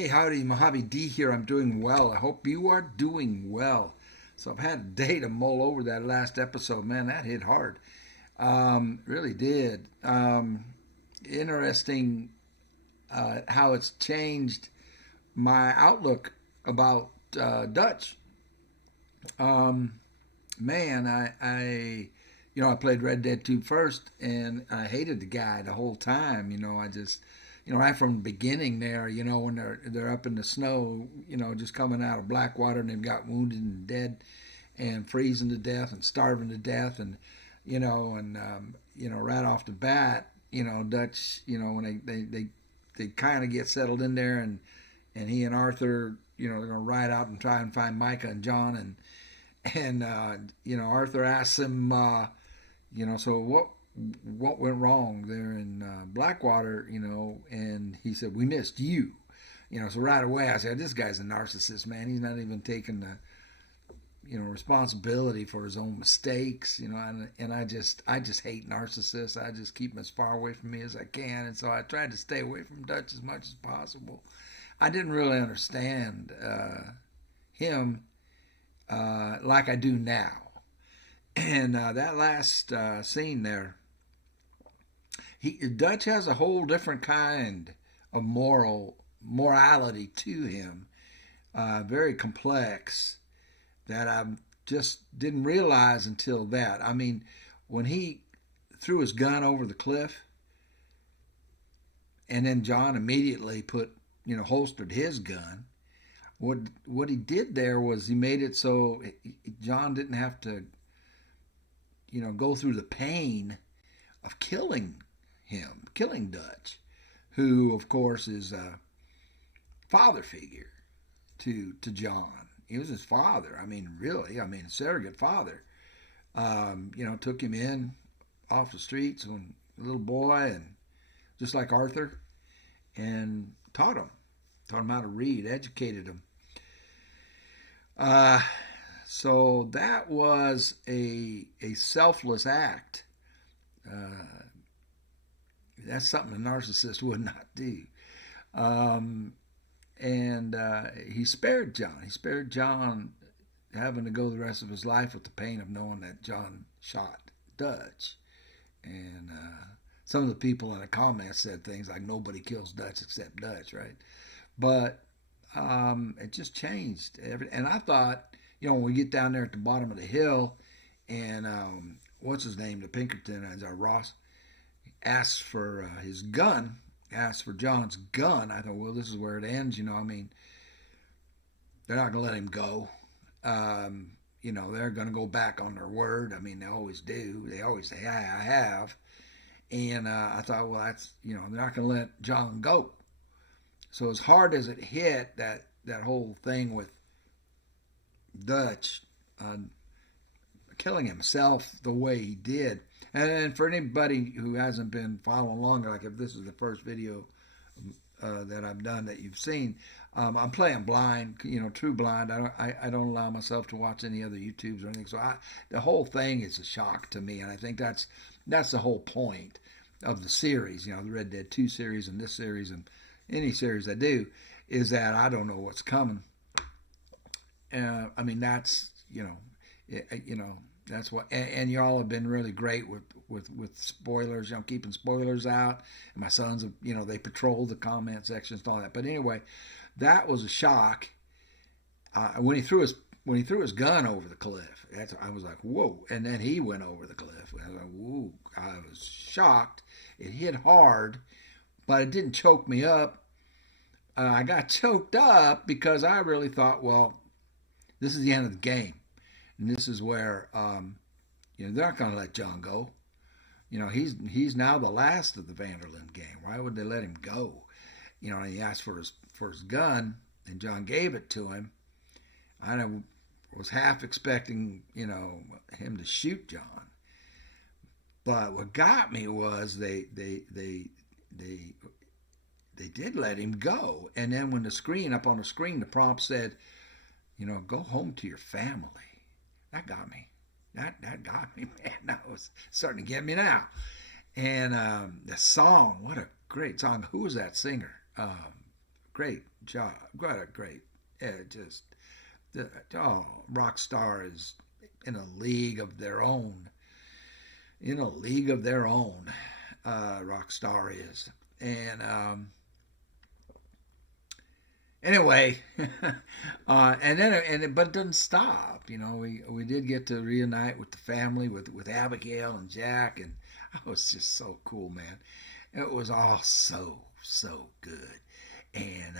Hey, howdy, Mojave D here. I'm doing well. I hope you are doing well. So I've had a day to mull over that last episode. Man, that hit hard. Really did. Interesting how it's changed my outlook about Dutch. Um, Man, I played Red Dead 2 first, and I hated the guy the whole time. I just, right from the beginning there, when they're up in the snow, just coming out of Blackwater, and they've got wounded and dead, and freezing to death and starving to death, and right off the bat, Dutch, when they kind of get settled in there, and he and Arthur, they're gonna ride out and try and find Micah and John, and Arthur asks him, so what went wrong there in Blackwater, and he said, we missed you. So right away I said, this guy's a narcissist, man. He's not even taking the responsibility for his own mistakes, and I just hate narcissists. I just keep them as far away from me as I can, and so I tried to stay away from Dutch as much as possible. I didn't really understand him like I do now. And that last scene there, Dutch has a whole different kind of morality to him, very complex, that I just didn't realize until that. I mean, when he threw his gun over the cliff, and then John immediately holstered his gun. What he did there was he made it so John didn't have to, go through the pain of killing Dutch, who of course is a father figure to John. He was his father. I mean, really, a surrogate father. Took him in off the streets when a little boy, and just like Arthur, and taught him how to read, educated him. So that was a selfless act. That's something a narcissist would not do. And he spared John. He spared John having to go the rest of his life with the pain of knowing that John shot Dutch. And some of the people in the comments said things like, nobody kills Dutch except Dutch, right? But it just changed everything. And I thought, when we get down there at the bottom of the hill, and what's his name, the Pinkerton, Ross, asks for his gun, asks for John's gun. I thought, well, this is where it ends. They're not going to let him go. They're going to go back on their word. They always do. They always say, I have. And I thought, well, that's, they're not going to let John go. So as hard as it hit, that whole thing with Dutch killing himself the way he did, and for anybody who hasn't been following along, like if this is the first video that I've done that you've seen, I'm playing blind, true blind. I don't allow myself to watch any other YouTubes or anything. So the whole thing is a shock to me, and I think that's the whole point of the series. The Red Dead 2 series and this series and any series I do, is that I don't know what's coming. That's that's what. And y'all have been really great with spoilers. Keeping spoilers out. And my sons, they patrol the comment sections and all that. But anyway, that was a shock. When he threw his gun over the cliff, I was like, whoa! And then he went over the cliff. I was like, whoa! I was shocked. It hit hard, but it didn't choke me up. I got choked up because I really thought, well, this is the end of the game, and this is where they're not going to let John go. He's now the last of the Vanderlyn gang. Why would they let him go? And he asked for his gun, and John gave it to him. I was half expecting him to shoot John, but what got me was they did let him go. And then when up on the screen, the prompt said, go home to your family. That got me. That got me, man. That was starting to get me now. And the song, what a great song. Who was that singer? great job. What a great, yeah, just Rockstar is in a league of their own. In a league of their own, Rockstar is. And anyway, but it doesn't stop. We did get to reunite with the family, with Abigail and Jack, and it was just so cool, man. It was all so good, and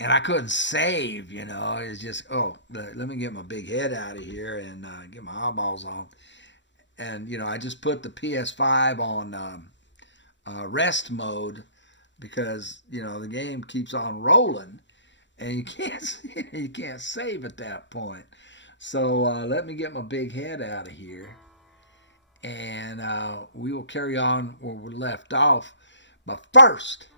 I couldn't save. It's just let me get my big head out of here and get my eyeballs on, and I just put the PS5 on rest mode, because the game keeps on rolling, and you can't save at that point. So let me get my big head out of here, and we will carry on where we left off. But first,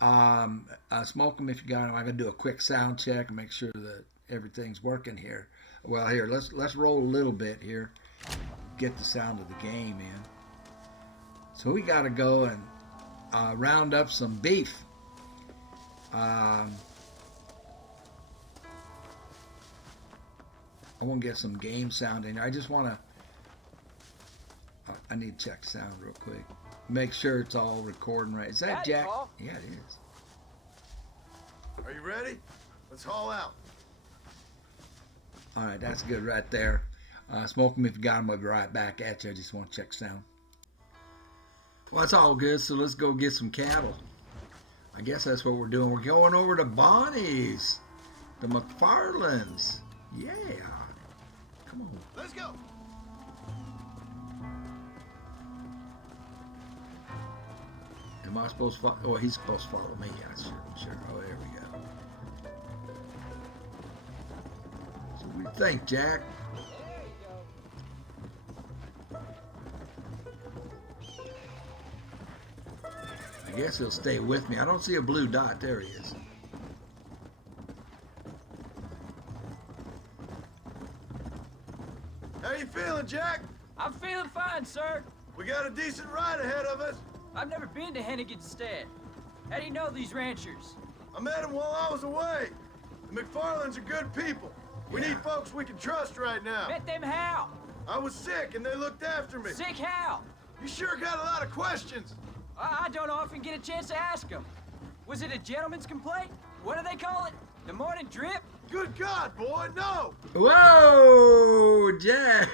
smoke them if you got them. I'm gonna do a quick sound check and make sure that everything's working here. Well, here, let's roll a little bit here, get the sound of the game in. So we got to go and round up some beef. I want to get some game sound in here. I just want to. I need to check sound real quick. Make sure it's all recording right. Is that Jack? Paul. Yeah, it is. Are you ready? Let's haul out. All right, that's good right there. Smoke them if you got them. I'll be right back at you. I just want to check sound. Well, that's all good. So let's go get some cattle. I guess that's what we're doing. We're going over to Bonnie's, the MacFarlanes. Yeah. Come on. Let's go. Am I supposed to follow? Oh, he's supposed to follow me. Yeah, sure. Oh, there we go. So what do you think, Jack? There you go. I guess he'll stay with me. I don't see a blue dot. There he is. How you feeling, Jack? I'm feeling fine, sir. We got a decent ride ahead of us. I've never been to Hennigan's Stead. How do you know these ranchers? I met them while I was away. The MacFarlanes are good people. We need folks we can trust right now. Met them how? I was sick and they looked after me. Sick how? You sure got a lot of questions. I don't often get a chance to ask them. Was it a gentleman's complaint? What do they call it? The morning drip? Good God, boy, no! Whoa, Jack.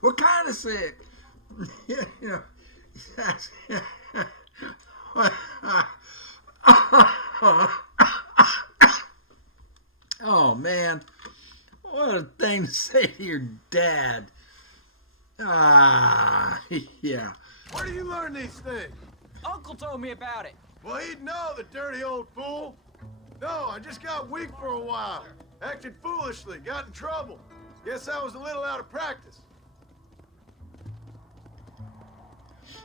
What kind of sick? Oh man, what a thing to say to your dad. Yeah. Where do you learn these things? Uncle told me about it. Well, he'd know, the dirty old fool. No, I just got weak for a while. Acted foolishly, got in trouble. Guess I was a little out of practice.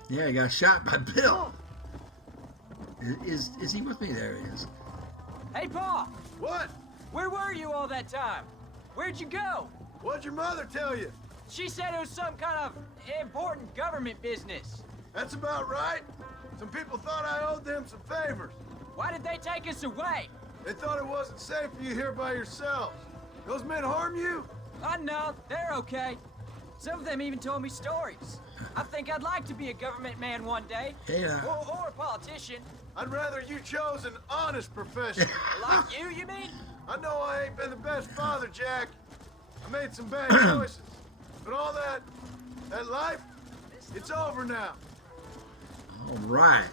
Yeah, he got shot by Bill. Is he with me? There he is. Hey, Pa! What? Where were you all that time? Where'd you go? What'd your mother tell you? She said it was some kind of important government business. That's about right. Some people thought I owed them some favors. Why did they take us away? They thought it wasn't safe for you here by yourselves. Those men harm you? Oh, no, they're okay. Some of them even told me stories. I think I'd like to be a government man one day. Yeah. Or a politician. I'd rather you chose an honest profession. Like you mean? I know I ain't been the best father, Jack. I made some bad choices. But all that life, it's over now. All right.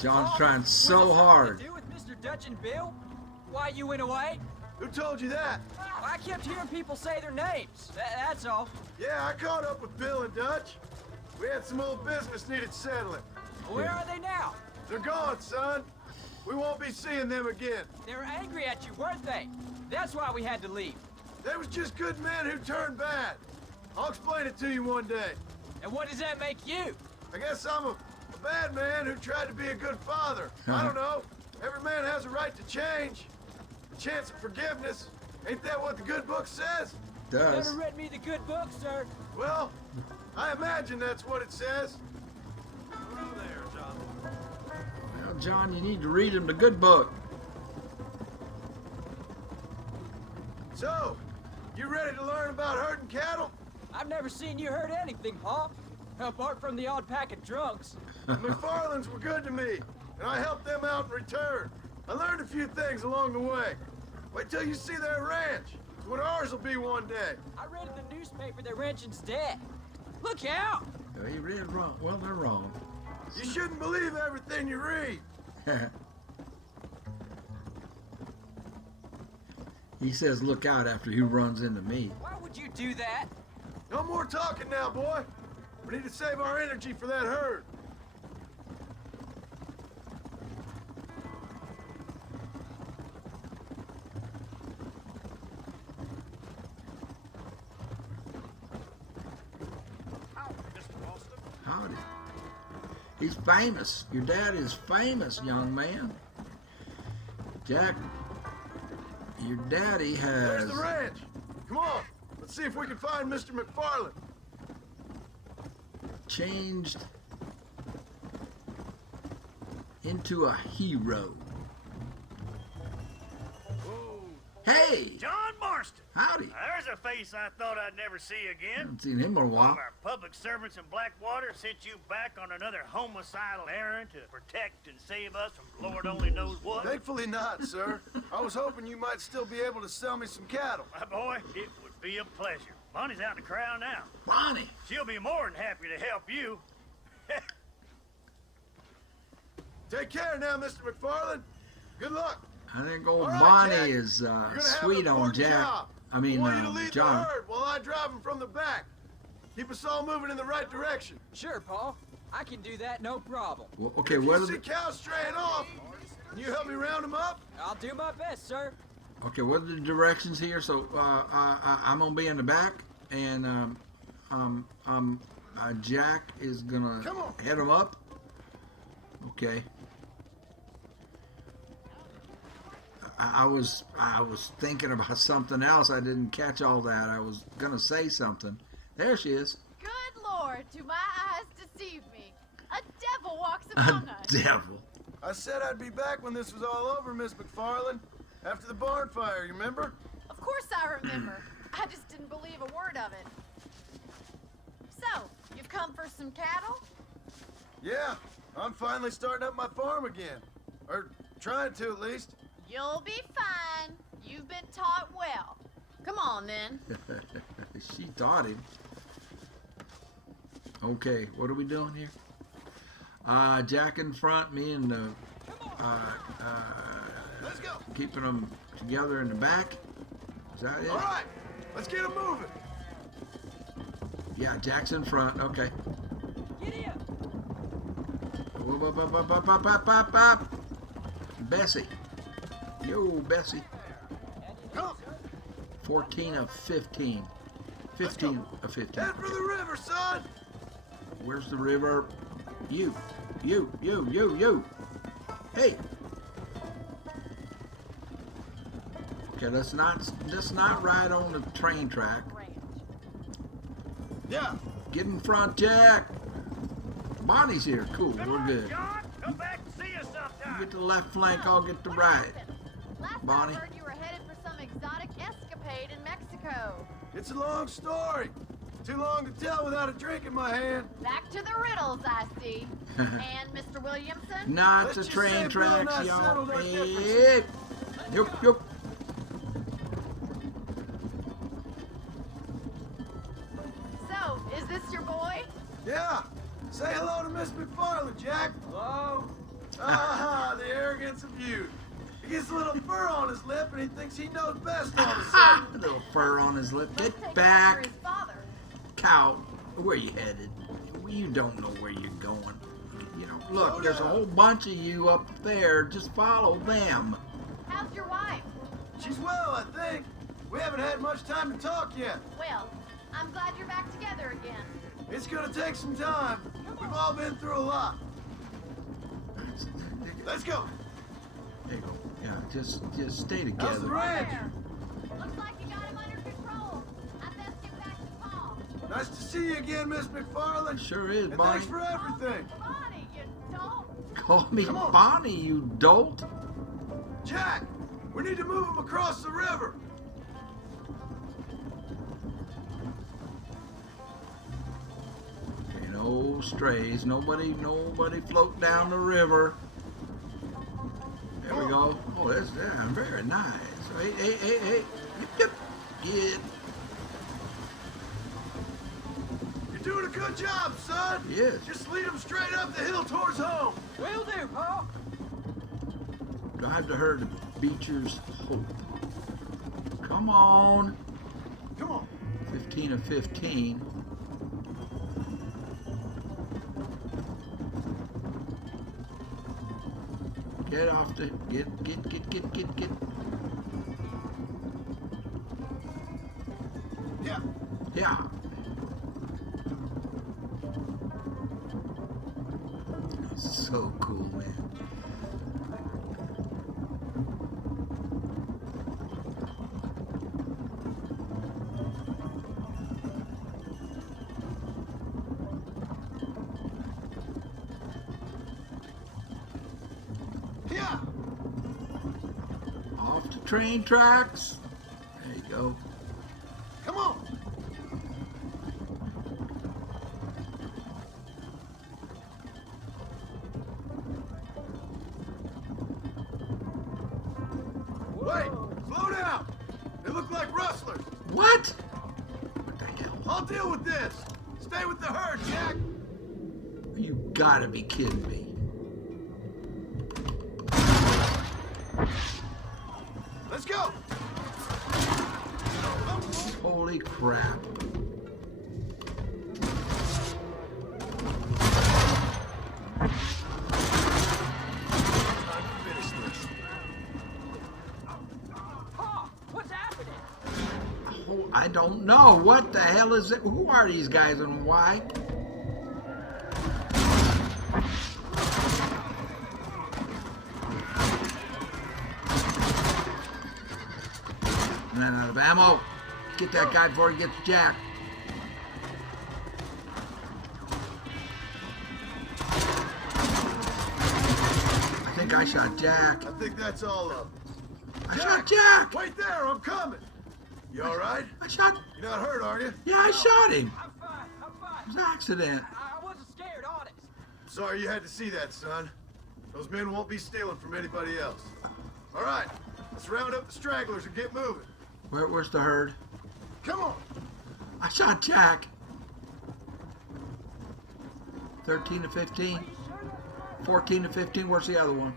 John's trying so hard. To do with Mr. Dutch and Bill? Why you went away? Who told you that? I kept hearing people say their names. That's all. Yeah, I caught up with Bill and Dutch. We had some old business needed settling. Where are they now? They're gone, son. We won't be seeing them again. They were angry at you, weren't they? That's why we had to leave. They was just good men who turned bad. I'll explain it to you one day. And what does that make you? I guess I'm a bad man who tried to be a good father. I don't know. Every man has a right to change. A chance of forgiveness. Ain't that what the good book says? does. Never read me the good book, sir. Well, I imagine that's what it says. Hello there, John. Well, John, you need to read him the good book. So, you ready to learn about herding cattle? I've never seen you hurt anything, Pa. Apart from the odd pack of drunks. The MacFarlanes were good to me, and I helped them out in return. I learned a few things along the way. Wait till you see their ranch. It's what ours will be one day. I read in the newspaper that ranching's dead. Look out! He read wrong. Well, they're wrong. You shouldn't believe everything you read. He says, look out after he runs into me. Why would you do that? No more talking now, boy. We need to save our energy for that herd. Howdy. He's famous. Your dad is famous, young man. Jack, your daddy has... There's the ranch. Come on. Let's see if we can find Mr. MacFarlane. changed into a hero. Whoa. Hey! John Marston. Howdy. There's a face I thought I'd never see I again. haven't seen him in a One while. of our public servants in Blackwater sent you back on another homicidal errand to protect and save us from Lord only knows what. Thankfully not, sir. I was hoping you might still be able to sell me some cattle. My boy, it would be a pleasure. Bonnie's out in the crowd now. Bonnie. She'll be more than happy to help you. Take care now, Mr. MacFarlane. Good luck. I think old All right, Bonnie Jack. is You're gonna have sweet an on important Jack. job. I mean, I want you to lead John. the herd while I drive them from the back. Keep us all moving in the right direction. Sure, Paul. I can do that, no problem. Well, okay, If what you are see the, cows straying off, can you help me round them up? I'll do my best, sir. okay, what are the directions here? So I'm gonna be in the back, and Jack is gonna Come on. head him up. Okay. I was thinking about something else. I didn't catch all that. I was gonna say something. There she is. Good Lord, do my eyes deceive me? A devil walks among A us. devil. I said I'd be back when this was all over, Miss MacFarlane. After the barn fire, you remember? Of course I remember. I just didn't believe a word of it. So, you've come for some cattle? Yeah, I'm finally starting up my farm again. Or trying to, at least. You'll be fine. You've been taught well. Come on, then. She taught him. Okay, what are we doing here? Jack in front, me and the Let's go. keeping them together in the back. Is that it? All right, let's get them moving. Yeah, Jack's in front. Okay. Giddy up! Whoop, whoop, whoop, whoop, whoop, whoop, whoop, whoop. Bessie. Yo, Bessie. Come. 14 of 15. 15 of 15. Head for the river, son. Where's the river? You. Hey. Okay, let's not ride on the train track. Ranch. Yeah. Get in front, Jack. Bonnie's here. Cool. Come We're on, good. John. Come back and see us You sometime. get the left flank. I'll get the What right. happened? Last Bonnie. I heard you were headed for some exotic escapade in Mexico. It's a long story. Too long to tell without a drink in my hand. Back to the riddles, I see. And Mr. Williamson? Not Let's the just train say Bill and tracks, I y'all. settled our differences. Hey. Yup. So, is this your boy? Yeah. Say hello to Miss MacFarlane, Jack. Hello? Ah, the arrogance of youth. He gets a little fur on his lip and he thinks he knows best all of a sudden. A little fur on his lip. Must Get take back. after his father. Cow, where you headed? You don't know where you're going. You know, look, Slow there's a down. whole bunch of you up there. Just follow them. How's your wife? She's well, I think. We haven't had much time to talk yet. Well, I'm glad you're back together again. It's gonna take some time. We've all been through a lot. Let's go. There you go. Yeah, just stay How's the together. ranch? There. Looks like you got him under control. I Nice to see you again, Miss MacFarlane. Sure is, And Bonnie. thanks for everything. Bonnie, you don't. Call me Come on. Bonnie, you dolt. Jack, we need to move him across the river. Okay, no strays. Nobody float down the river. There we go. Oh, that's very nice. Hey. Yep. Get. You're doing a good job, son. Yes. Just lead him straight up the hill towards home. Will do, Pa. Drive to her to Beecher's Hope. Come on. Come on. 15 of 15. Get off the get. Yeah. Yeah. So cool, man. Yeah. Off the train tracks. There you go. Come on. Wait, slow down. They look like rustlers. What? What the hell? I'll deal with this. Stay with the herd, Jack. You gotta be kidding me. Let's go. Holy crap. Time to finish this. Pa, what's happening? Oh, I don't know. What the hell is it? Who are these guys and why? Ran out of ammo. Get that guy before he gets Jack. I think I shot Jack. I think that's all of them. I shot Jack. Wait there, I'm coming. You all right? I shot. You're not hurt, are you? Yeah, I shot him. I'm fine. It was an accident. I wasn't scared, honest. Sorry you had to see that, son. Those men won't be stealing from anybody else. All right, let's round up the stragglers and get moving. Where's the herd? Come on. I shot Jack. 13 to 15. 14 to 15. Where's the other one?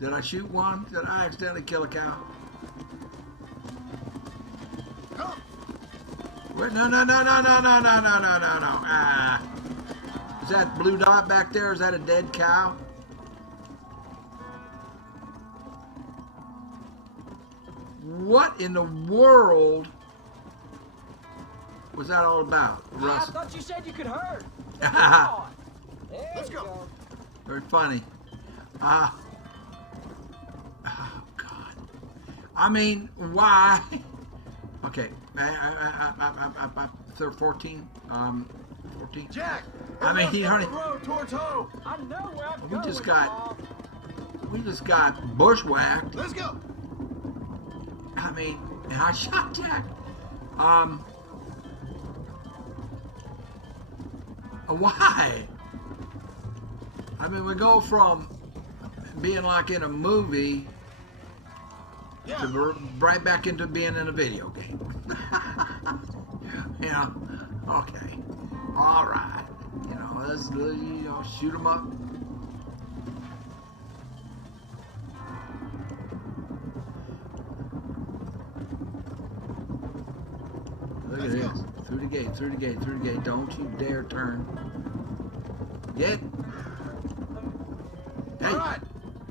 Did I shoot one? Did I accidentally kill a cow? Come. Where? No. Ah. Is that blue dot back there? Is that a dead cow? What in the world was that all about, I Russ? thought you said you could herd. Come on. There Let's you go. Very funny. Oh, God. I mean, why? Okay. They're 14. 14. Jack. I mean, head he's up only. the road towards home. I know where I'm We going. just got- Pa. We just got bushwhacked. Let's go. I mean, and I shot Jack. Why? I mean, we go from being like in a movie Yeah. to right back into being in a video game. You know, okay, all right. You know, let's shoot 'em up. Look at Let's this. go. Through the gate. Don't you dare turn. Get. Hey. All right.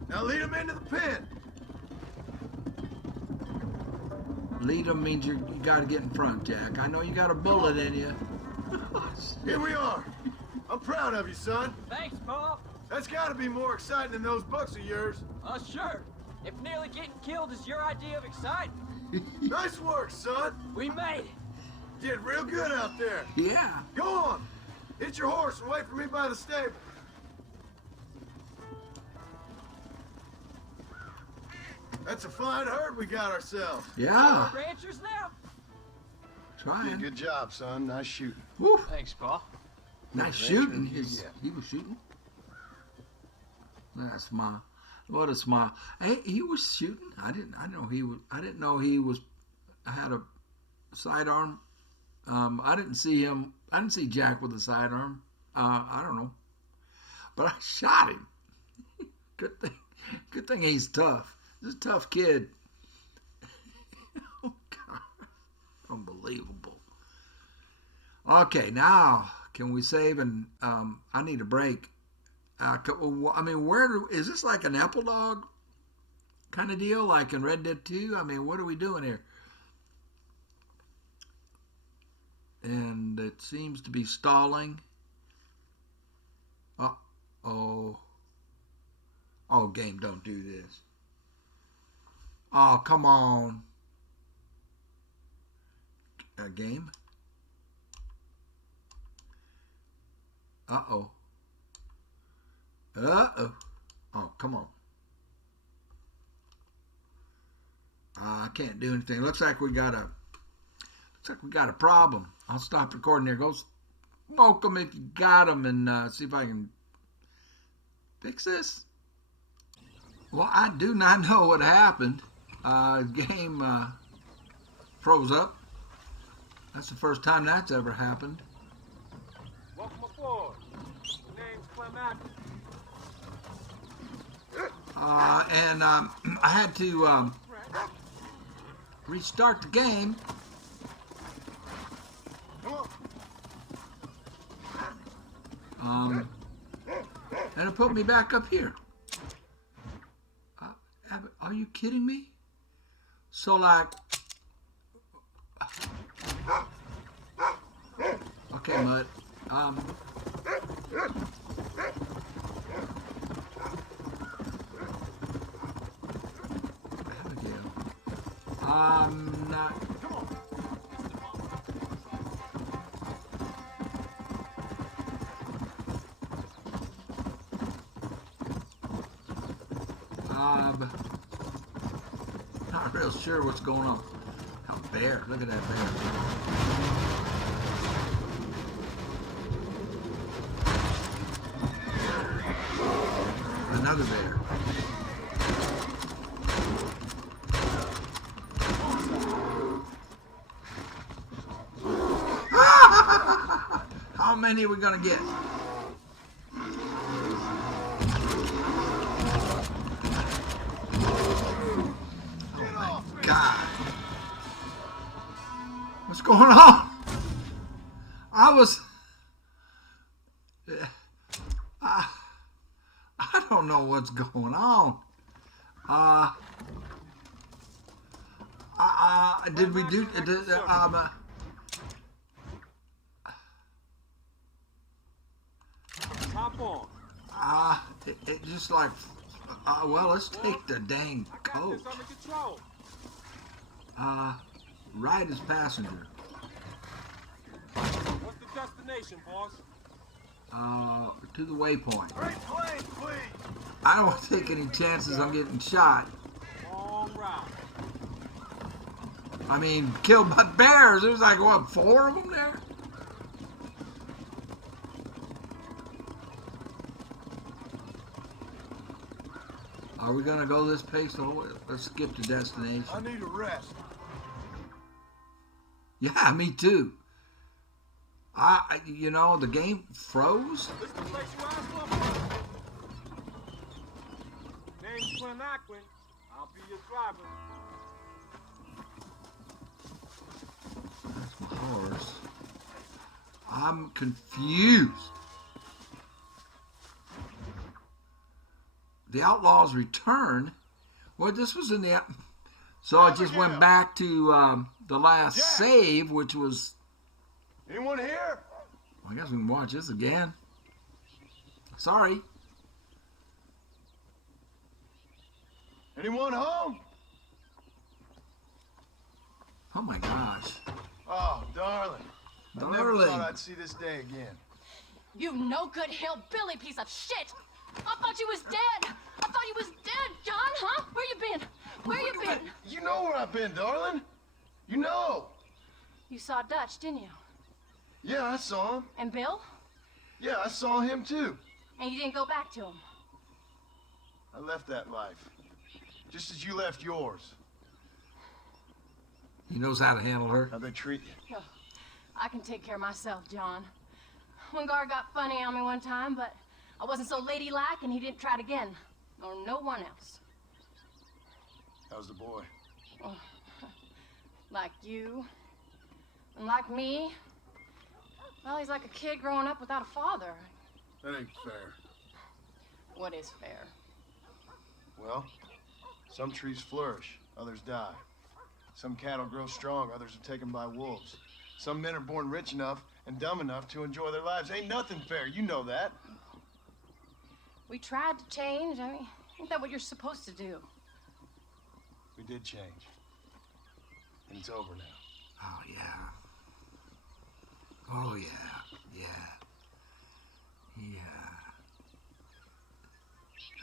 Now lead them into the pen. Lead them means you got to get in front, Jack. I know you got a bullet in you. Here we are. I'm proud of you, son. Thanks, Pa. That's got to be more exciting than those bucks of yours. Sure. If nearly getting killed is your idea of exciting, Nice work, son. we made it. did real good out there. Yeah. Go on. Hit your horse and wait for me by the stable. That's a fine herd we got ourselves. Yeah. We're ranchers now? Trying. Good job, son. Nice shooting. Woo. Thanks, Pa. Nice shooting. He was shooting. That's smile. What a smile. Hey, he was shooting. I didn't know he was. I had a sidearm. I didn't see him. I didn't see Jack with a sidearm. I don't know, but I shot him. Good thing he's tough. He's a tough kid. Oh God, unbelievable. Okay, now can we save? And I need a break. I mean, is this like an epilogue kind of deal, like in Red Dead 2? I mean, what are we doing here? And it seems to be stalling. Oh, game, don't do this. Oh, come on. Game. Uh-oh. Oh, come on. I can't do anything. Looks like we got a problem. I'll stop recording there. Go smoke them if you got them, and see if I can fix this. Well, I do not know what happened. Game froze up. That's the first time that's ever happened. Welcome aboard. My name's Clem Abbott. And I had to restart the game. And it put me back up here. Abbott, are you kidding me? So like, okay, Mud. Abigail. I'm not. Not real sure what's going on. Oh, bear. Look at that bear. Another bear. How many are we going to get? What's going on? I don't know what's going on. Did we do? Hop on. It just like, well, let's take the dang I got coach. this under control. Ride as passenger. What's the destination, boss? To the waypoint. Great plane, please. I don't want to take any chances on getting shot. Long ride. I mean, killed by bears. There's like, what, 4 of them there? Are we going to go this pace the whole way? Let's skip the destination. I need a rest. Yeah, me too. The game froze. This the place you asked for? Name's Clint Ackman. I'll be your driver. That's my horse. I'm confused. The Outlaws return. Well, this was in the... So I just went back to the last save, which was... Anyone here? I guess we can watch this again. Sorry. Anyone home? Oh my gosh. Oh, darling. I never Darling. thought I'd see this day again. You no good hillbilly piece of shit! I thought you was dead! I thought you was dead, John, huh? Where you been? Where you been? You know where I've been, darling. You know. You saw Dutch, didn't you? Yeah, I saw him. And Bill? Yeah, I saw him too. And you didn't go back to him? I left that life. Just as you left yours. He knows how to handle her. How'd they treat you? Oh, I can take care of myself, John. One guard got funny on me one time, but I wasn't so ladylike and he didn't try it again. Nor no one else. How's the boy? Oh, like you. And like me. Well, he's like a kid growing up without a father. That ain't fair. What is fair? Well, some trees flourish, others die. Some cattle grow strong, others are taken by wolves. Some men are born rich enough and dumb enough to enjoy their lives. Ain't nothing fair, you know that. We tried to change. I mean, ain't that what you're supposed to do? We did change. And it's over now. Oh, yeah. Oh, yeah. Yeah. Yeah.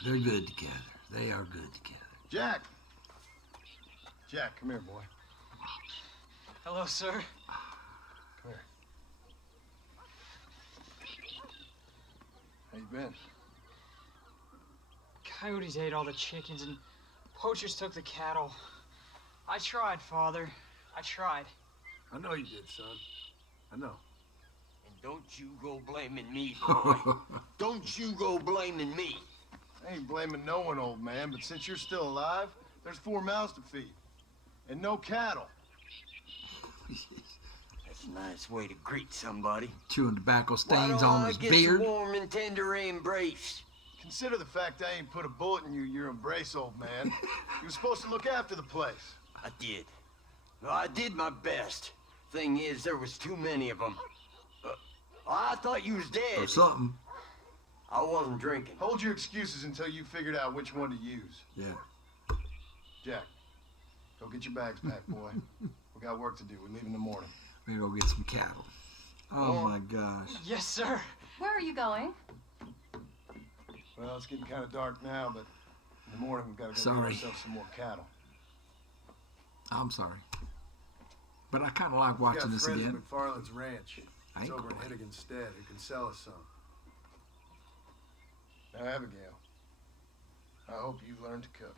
They're good together. They are good together. Jack! Jack, come here, boy. Hello, sir. Come here. How you been? Coyotes ate all the chickens and poachers took the cattle. I tried, Father. I tried. I know you did, son. I know. And don't you go blaming me, boy. Don't you go blaming me. I ain't blaming no one, old man, but since you're still alive, there's 4 mouths to feed. And no cattle. That's a nice way to greet somebody. Chewing tobacco Why stains don't on I his get beard. a warm and tender embrace? Consider the fact I ain't put a bullet in your embrace, old man. You were supposed to look after the place. I did. No, I did my best. Thing is, there was too many of them. I thought you was Or dead. something. I wasn't drinking. Hold your excuses until you figured out which one to use. Yeah. Jack, go get your bags packed, boy. We got work to do. We leave in the morning. We're gonna go get some cattle. Oh, my gosh. Yes, sir. Where are you going? Well, it's getting kind of dark now, but in the morning we've got to go Sorry. get ourselves some more cattle. I'm sorry. But I kind of like We've watching got this friends again. at MacFarlane's ranch. I It's ain't over in quite. Hittigan's Stead who can sell us some. Now, Abigail, I hope you learned to cook.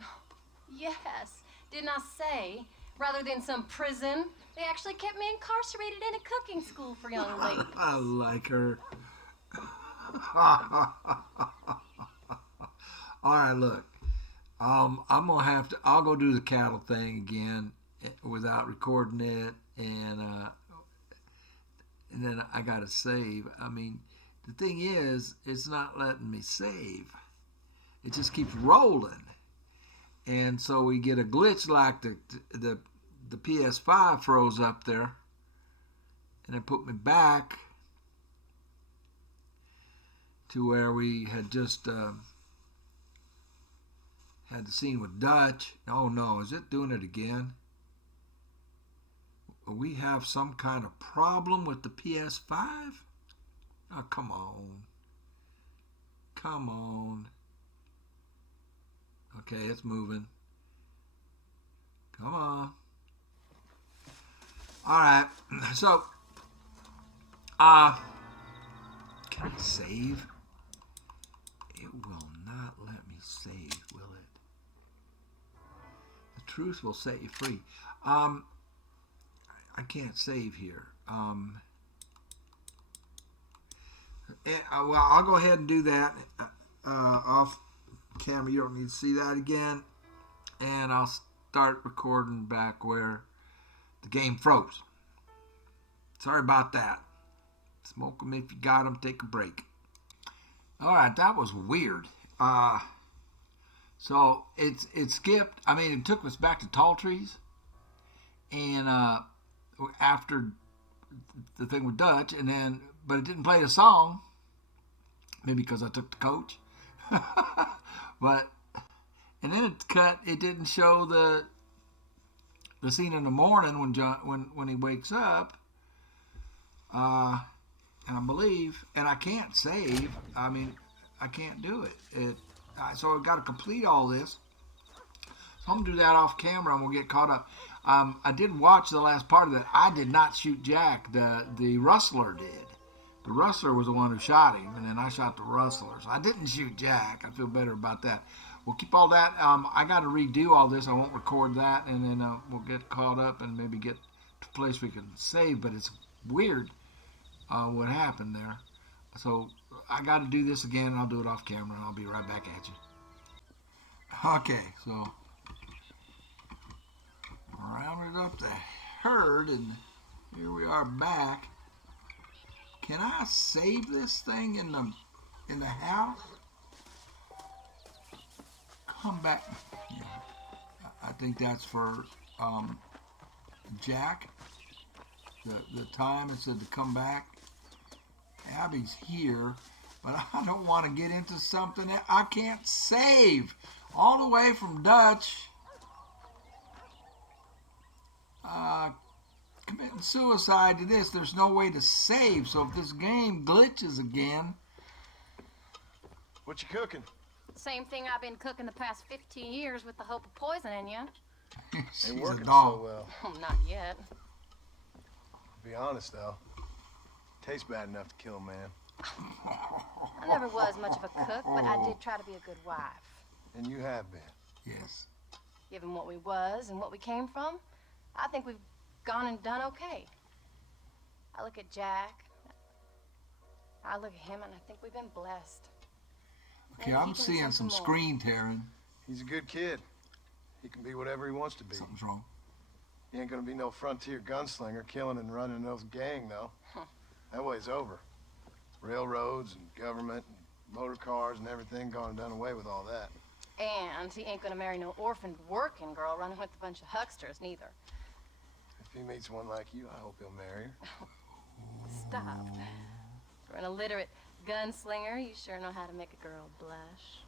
Yes. Didn't I say? Rather than some prison, they actually kept me incarcerated in a cooking school for young ladies. I like her. All right, look. I'm gonna have to. I'll go do the cattle thing again without recording it, and then I gotta save. I mean, the thing is, it's not letting me save. It just keeps rolling, and so we get a glitch like the PS5 froze up there, and it put me back to where we had just had the scene with Dutch. Oh no, is it doing it again? We have some kind of problem with the PS5? Oh, come on. Come on. Okay, it's moving. Come on. Alright, so, can I save? It will not let me save, will it? The truth will set you free. I can't save here. Well, I'll go ahead and do that off camera. You don't need to see that again. And I'll start recording back where the game froze. Sorry about that. Smoke them if you got them. Take a break. All right, that was weird. So it skipped. I mean, it took us back to tall trees, and after the thing with Dutch, and then but it didn't play a song. Maybe because I took the coach. But and then it cut. It didn't show the scene in the morning when he wakes up. And I believe, and I can't save. I mean, I can't do it. So I've got to complete all this. So I'm going to do that off camera and we'll get caught up. I did watch the last part of it. I did not shoot Jack. The rustler did. The rustler was the one who shot him, and then I shot the rustler. So I didn't shoot Jack. I feel better about that. We'll keep all that. I got to redo all this. I won't record that, and then we'll get caught up and maybe get to a place we can save. But it's weird what happened there. So I got to do this again, and I'll do it off camera, and I'll be right back at you. Okay, so rounded up the herd, and here we are back. Can I save this thing in the house? Come back. Yeah. I think that's for Jack. The time it said to come back. Abby's here, but I don't want to get into something that I can't save. All the way from Dutch. Committing suicide to this. There's no way to save. So if this game glitches again. What you cooking? Same thing I've been cooking the past 15 years with the hope of poisoning you. Ain't working so well. Not yet. Be honest though, tastes bad enough to kill a man. I never was much of a cook, but I did try to be a good wife. And you have been. Yes. Given what we was and what we came from, I think we've gone and done okay. I look at Jack, I look at him, and I think we've been blessed. Okay, Maybe I'm he can seeing some something more. screen tearing. He's a good kid. He can be whatever he wants to be. Something's wrong. He ain't gonna be no frontier gunslinger killing and running those gang, though. That way's over. Railroads and government and motor cars and everything gone and done away with all that. And he ain't gonna marry no orphaned working girl running with a bunch of hucksters, neither. If he meets one like you, I hope he'll marry her. Stop. For an illiterate gunslinger, you sure know how to make a girl blush.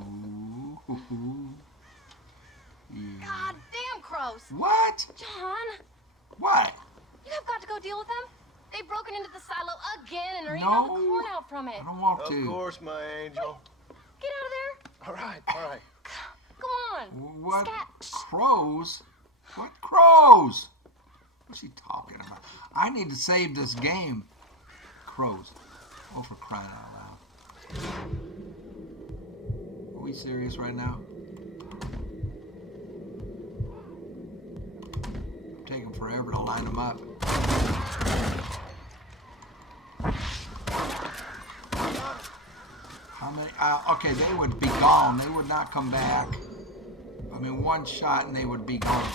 Ooh. Yeah. God damn, crows! What? John, What? you have got to go deal with them. They've broken into the silo again and are eating No. all the corn out from it. I don't want Of to. course, my angel. Get out of All right, all right. there. Go on. What? Scat. Crows? What crows? What's he talking about? I need to save this game. Crows. Oh, for crying out loud. Are we serious right now? It'll take them forever to line them up. How many? Okay, they would be gone. They would not come back. I mean, one shot and they would be gone.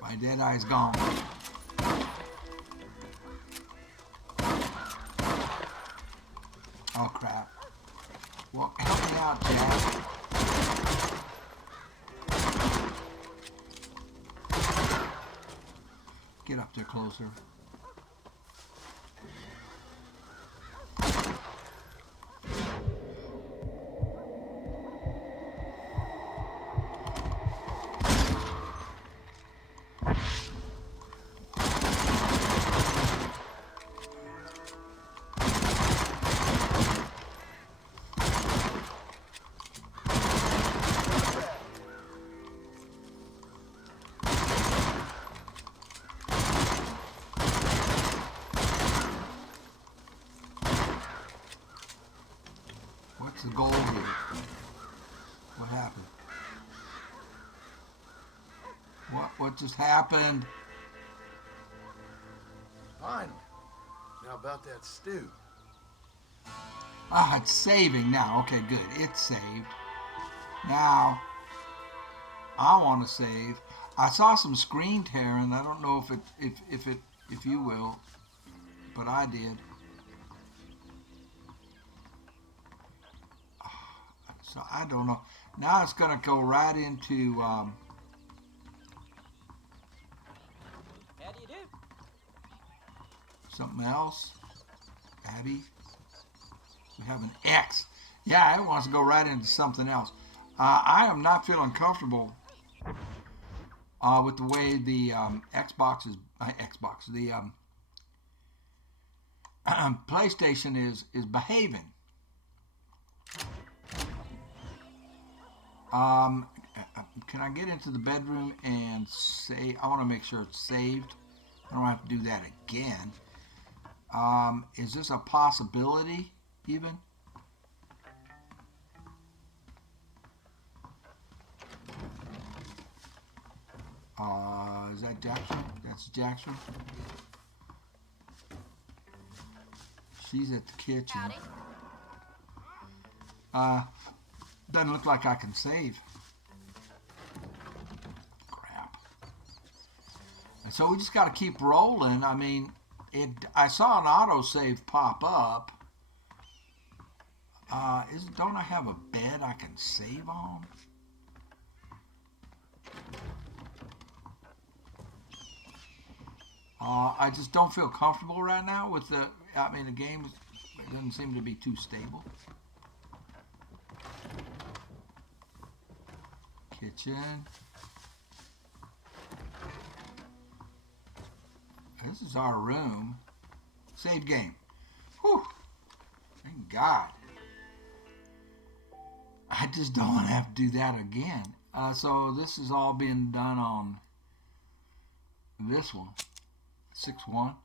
My dead eye's gone. Oh, crap. Well, help me out, Jack. Get up there closer. What's the goal here? What happened? What just happened? Finally. Now about that stew. Ah, it's saving now. Okay, good. It's saved. Now, I want to save. I saw some screen tearing. I don't know if you will, but I did. So I don't know. Now it's going to go right into How do you do? something else. Abby. We have an X. Yeah, it wants to go right into something else. I am not feeling comfortable with the way the Xbox is. The PlayStation is behaving. Can I get into the bedroom and say? I want to make sure it's saved. I don't have to do that again. Is this a possibility even? Is that Jackson? That's Jackson. She's at the kitchen. Howdy. Doesn't look like I can save. Crap. And so we just got to keep rolling. I mean, I saw an autosave pop up. Don't I have a bed I can save on? I just don't feel comfortable right now with the. I mean, the game doesn't seem to be too stable. Kitchen. This is our room. Save game. Whew. Thank God. I just don't want to have to do that again. So this is all being done on this one. 6-1.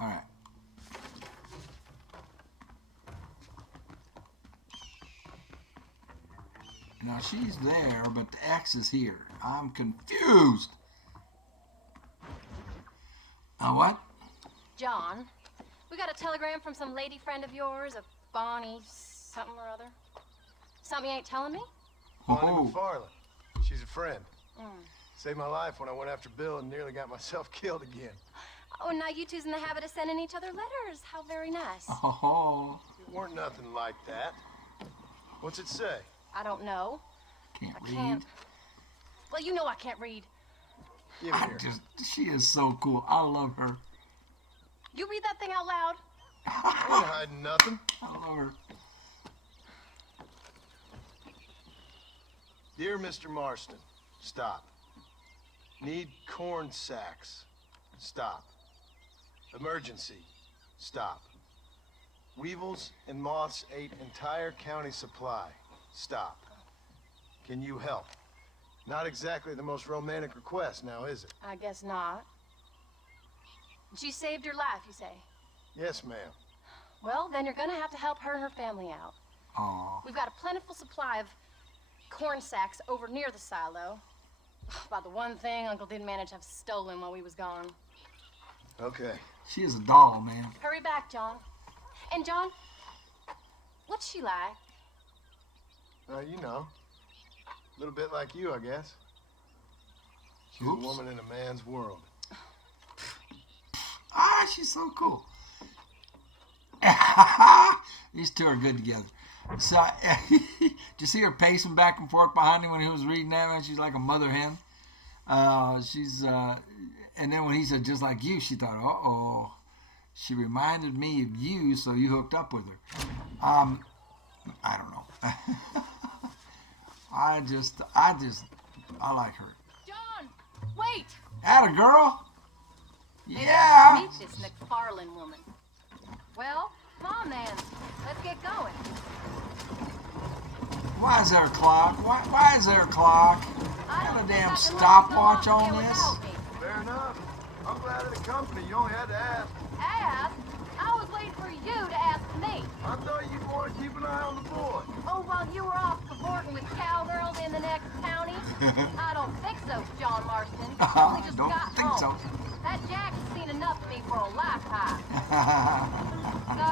All right. Now she's there, but the X is here. I'm confused. What? John, we got a telegram from some lady friend of yours, a Bonnie something or other. Something you ain't telling me? Bonnie MacFarlane. She's a friend. Saved my life when I went after Bill and nearly got myself killed again. Oh, now you two's in the habit of sending each other letters. How very nice. Oh. It weren't nothing like that. What's it say? I don't know. Can't I read. can't. Well, you know I can't read. Give it here. She is so cool. I love her. You read that thing out loud. I ain't hiding nothing. I love her. Dear Mr. Marston, stop. Need corn sacks. Stop. Emergency. Stop. Weevils and moths ate entire county supply. Stop. Can you help? Not exactly the most romantic request, now is it? I guess not. She saved your life, you say? Yes, ma'am. Well, then you're gonna have to help her and her family out. Aw. We've got a plentiful supply of corn sacks over near the silo. About the one thing Uncle didn't manage to have stolen while we was gone. Okay. She is a doll, man. Hurry back, John. And John, what's she like? You know. A little bit like you, I guess. She's Oops. a woman in a man's world. She's so cool. These two are good together. So, did you see her pacing back and forth behind him when he was reading that? Man, she's like a mother hen. And then when he said, just like you, she thought, uh-oh. She reminded me of you, so you hooked up with her. I don't know. I like her. John, wait! Atta girl. Maybe Yeah. I should meet this MacFarlane woman. Well, come on then. Let's get going. Why is there a clock? Why is there a clock? Got a damn stopwatch on this? Fair enough. I'm glad of the company. You only had to ask. Ask? I was waiting for you to ask me. I thought you'd want to keep an eye on the boy. Oh, while you were off cavorting with cowgirls in the next county? I don't think so, John Marston. Only just Don't got think so. home. That Jack's seen enough of me for a lifetime. So,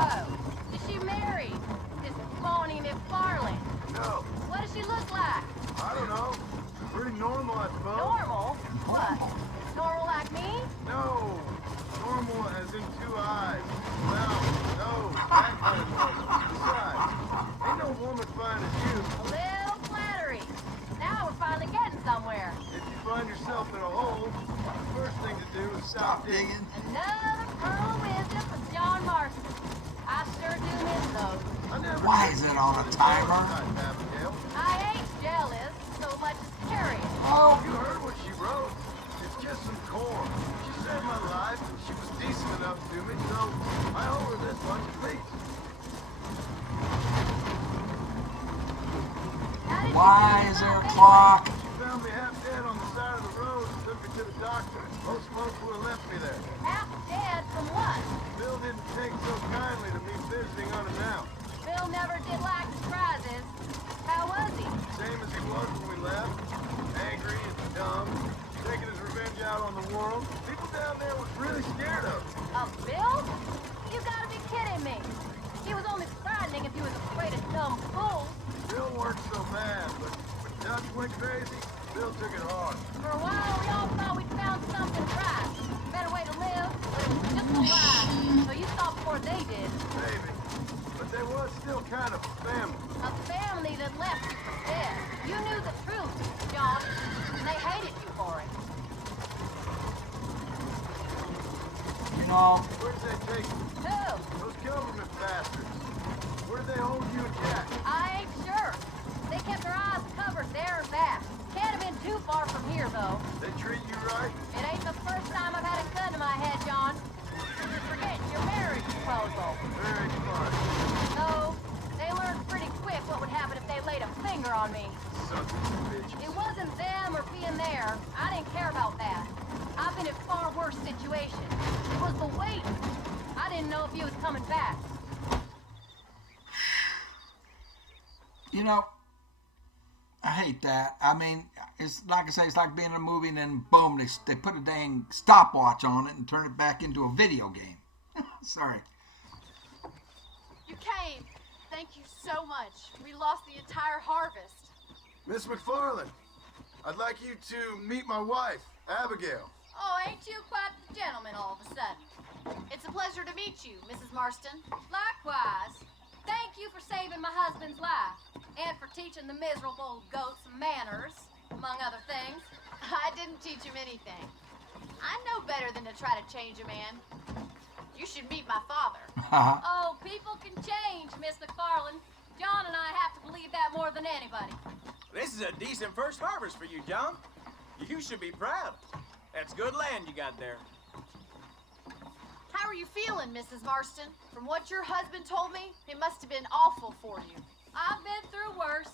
is she married? This Bonnie MacFarlane? No, What does she look like? I don't know. Pretty normal, I suppose. Normal? What? Normal like me? No, normal as in 2 eyes. Well, no, that kind of normal. Besides, ain't no woman fine as you. A little flattery. Now we're finally getting somewhere. If you find yourself in a hole, the first thing to do I never Why did is it you on for a the timer? jealous type, Abigail. I ain't jealous so much as curious. Oh, You heard what she wrote. It's just some corn. She saved my life, and she was decent enough to me, so I owe her this much at least. How did why you is do there a anyway? clock? She found me half dead on the side of the road and took me to the doctor. Most folks would have left me there. Half dead from what? Bill didn't take so kindly to me visiting unannounced. Bill never did like surprises. How was he? Same as he was when we left. Angry and dumb. Taking his revenge out on the world. People down there was really scared of him. Of Bill? You gotta be kidding me. He was only frightening if he was afraid of dumb fools. Bill weren't so bad, but when Dutch went crazy, Bill took it hard. For a while, we all thought we'd found something right. Better way to live, but it was just a lie. So you thought before they did. Maybe. But there was still kind of a family. A family that left you for dead. You knew the truth, John, and they hated you for it. You know, Where did they take you? Who? Those government bastards. Where did they hold you and Jack? I ain't sure. They kept their eyes covered there and back. Can't have been too far from here, though. They treat you right? It ain't the first time I've had a gun to my head, John. You're forgetting your marriage proposal. Very fun. No, they learned pretty quick what would happen if they laid a finger on me. Sons of bitches. It wasn't them or being there. I didn't care about that. I've been in far worse situations. It was the wait. I didn't know if you was coming back. you know, I hate that. I mean, it's like I say, it's like being in a movie and then boom, they put a dang stopwatch on it and turn it back into a video game. Sorry. You came. Thank you so much. We lost the entire harvest. Miss MacFarlane, I'd like you to meet my wife, Abigail. Oh, ain't you quite the gentleman all of a sudden? It's a pleasure to meet you, Mrs. Marston. Likewise. Thank you for saving my husband's life. And for teaching the miserable goats manners, among other things. I didn't teach him anything. I know better than to try to change a man. You should meet my father. Oh, people can change, Miss MacFarlane. John and I have to believe that more than anybody. This is a decent first harvest for you, John. You should be proud. That's good land you got there. How are you feeling, Mrs. Marston? From what your husband told me, it must have been awful for you. I've been through worse,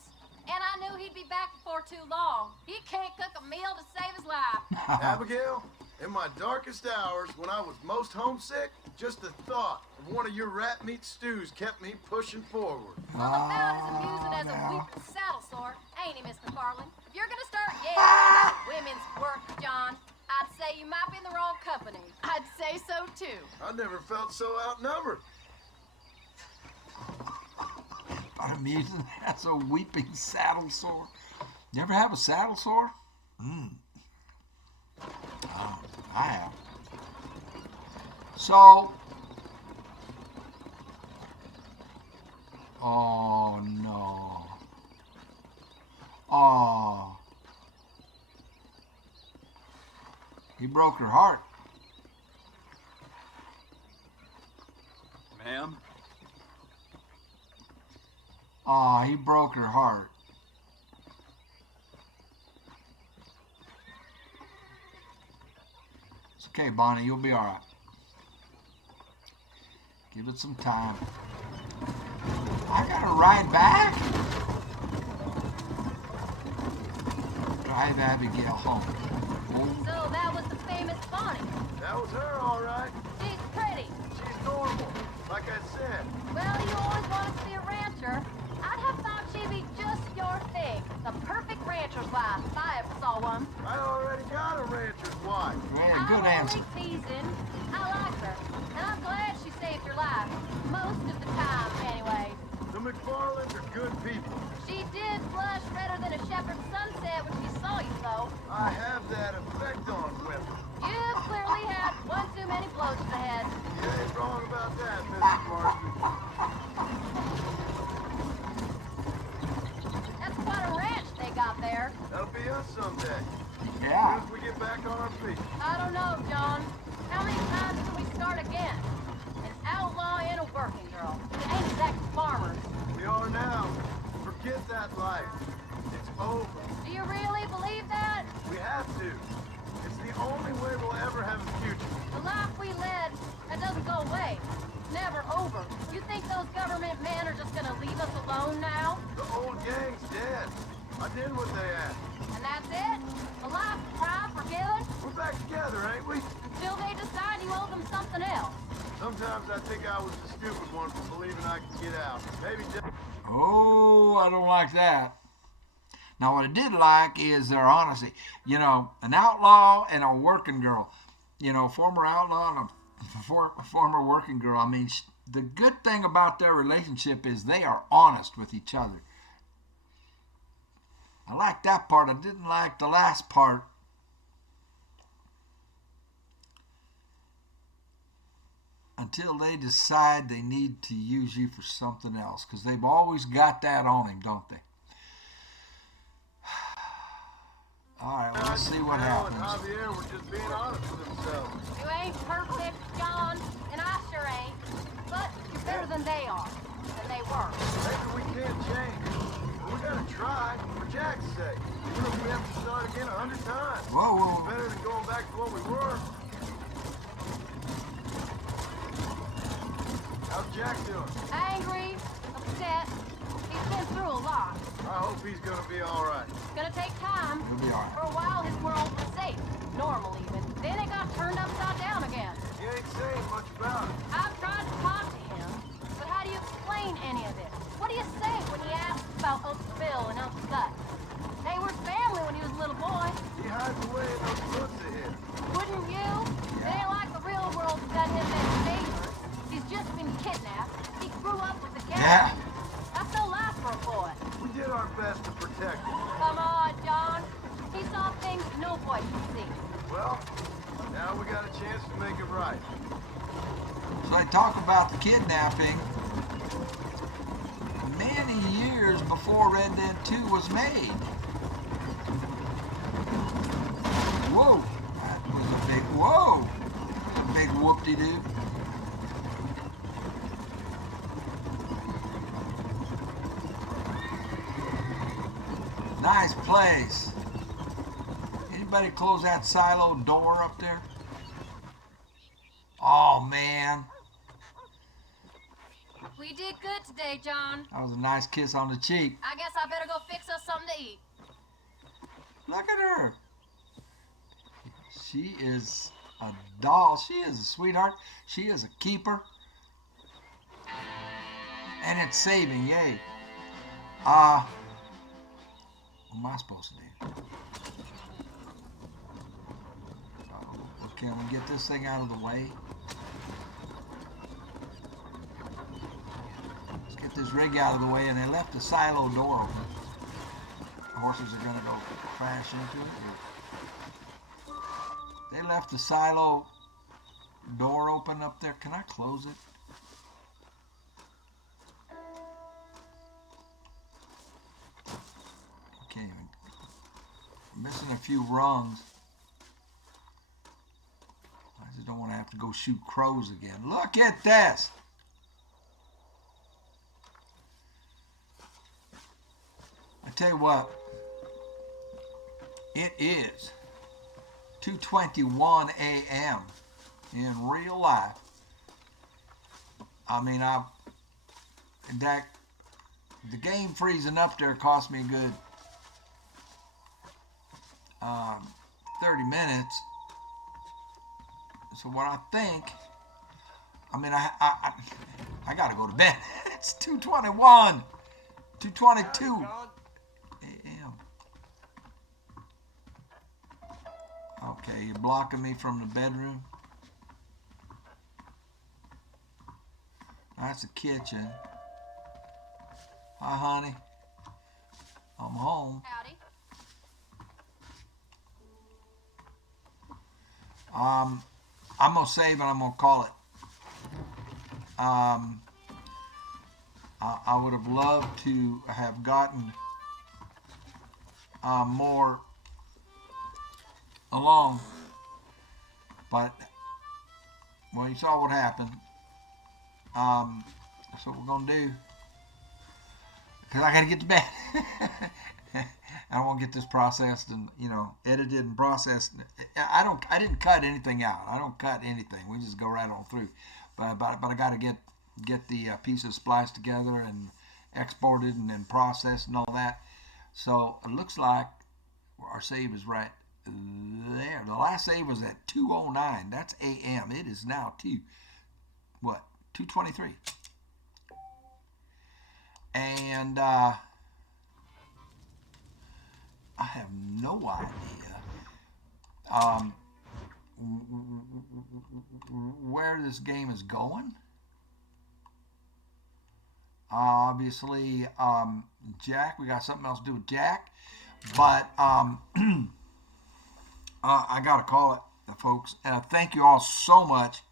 and I knew he'd be back before too long. He can't cook a meal to save his life. Abigail, in my darkest hours, when I was most homesick, just the thought of one of your rat meat stews kept me pushing forward. Well, about as amusing as a weeping saddle sore, ain't he, Miss MacFarlane? If you're gonna start yelling about women's work, John, I'd say you might be in the wrong company. I'd say so, too. I never felt so outnumbered. Amusing as a weeping saddle sore. You ever have a saddle sore? I have. So, oh no. Oh. He broke her heart. Ma'am? Oh, he broke her heart. It's okay, Bonnie. You'll be all right. Give it some time. I gotta ride back. Drive Abigail home. So that was the famous Bonnie. That was her, all right. She's pretty. She's normal, like I said. Well, you always wanted to be a rancher. I'd have thought she'd be just your thing. The perfect rancher's wife, if I ever saw one. I already got a rancher's wife. Yeah, good I'm answer. only teasing. I like her, and I'm glad she saved your life. Most of the time, anyway. The MacFarlanes are good people. She did blush redder than a shepherd's sunset when she saw you, though. I have that effect on women. You clearly had one too many blows to the head. You ain't wrong about that, Mrs. Marston. That's quite a ranch they got there. That'll be us someday. Yeah. As soon as we get back on our feet. I don't know, John. How many times No way. It's never over. You think those government men are just gonna leave us alone now? The old gang's dead. I did what they asked. And that's it? A life of crime forgiven? We're back together, ain't we? Until they decide you owe them something else. Sometimes I think I was the stupid one for believing I could get out. Maybe just... Oh, I don't like that. Now, what I did like is their honesty. You know, an outlaw and a working girl. You know, former outlaw and a former working girl. I mean, the good thing about their relationship is they are honest with each other. I like that part. I didn't like the last part. Until they decide they need to use you for something else. Because they've always got that on him, don't they? All right, well, let's see what happens. And Javier were just being honest with themselves. You ain't perfect, John, and I sure ain't. But you're better than they are, than they were. Maybe we can't change. But we gotta try, for Jack's sake. Even if we have to start again 100 times. Whoa, It's whoa. better than going back to what we were. How's Jack doing? Angry, upset. He's been through a lot. I hope he's gonna be all right. It's gonna take time. You'll be all right. For a while, his world was safe. Normal, even. Then it got turned upside down again. He ain't saying much about it. I've tried to talk to him, but how do you explain any of it? What do you say when he asks about Uncle Phil and Uncle Gus? They were family when he was a little boy. He hides away in those woods of his. Wouldn't you? It ain't like the real world got him as favors. He's just been kidnapped. He grew up with the gang. Yeah. That's no life for a boy. We did our best to protect him. Come on, John. He saw things no boy could see. Well, now we got a chance to make it right. So they talk about the kidnapping many years before Red Dead 2 was made. Whoa, that was a big, whoa, big whoop-de-doo. Nice place. Anybody close that silo door up there? Oh, man. We did good today, John. That was a nice kiss on the cheek. I guess I better go fix us something to eat. Look at her. She is a doll. She is a sweetheart. She is a keeper. And it's saving, yay. What am I supposed to do? Can we get this thing out of the way? Let's get this rig out of the way, and they left the silo door open. The horses are gonna go crash into it. They left the silo door open up there. Can I close it? Can't even. I'm missing a few rungs. I just don't want to have to go shoot crows again. Look at this! I tell you what, it is 2:21 a.m. in real life. I mean, the game freezing up there cost me a good 30 minutes. So what I think, I mean, I gotta go to bed. It's 2:21, 2:22 a.m. Okay, you're blocking me from the bedroom. That's the kitchen. Hi, honey. I'm home. Howdy. I'm gonna save and I'm gonna call it. I would have loved to have gotten more along, but well, you saw what happened. That's what we're gonna do, because I gotta get to bed. I want to get this processed and edited and processed. I didn't cut anything out. I don't cut anything. We just go right on through. But I got to get the pieces spliced together and exported and then processed and all that. So it looks like our save is right there. The last save was at 2:09. That's a.m. It is now 2:23. And I have no idea where this game is going. Obviously, Jack, we got something else to do with Jack. But I got to call it, folks. Thank you all so much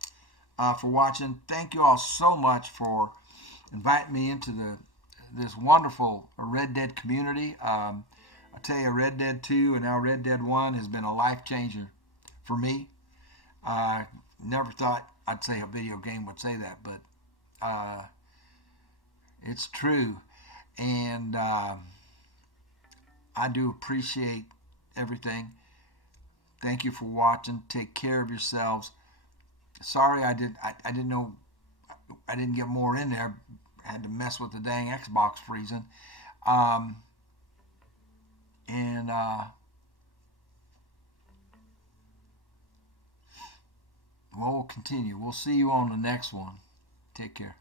for watching. Thank you all so much for inviting me into this wonderful Red Dead community. I tell you, Red Dead 2 and now Red Dead 1 has been a life changer for me. I never thought I'd say a video game would say that, but it's true. And I do appreciate everything. Thank you for watching. Take care of yourselves. Sorry I didn't know I didn't get more in there. I had to mess with the dang Xbox freezing. We'll continue. We'll see you on the next one. Take care.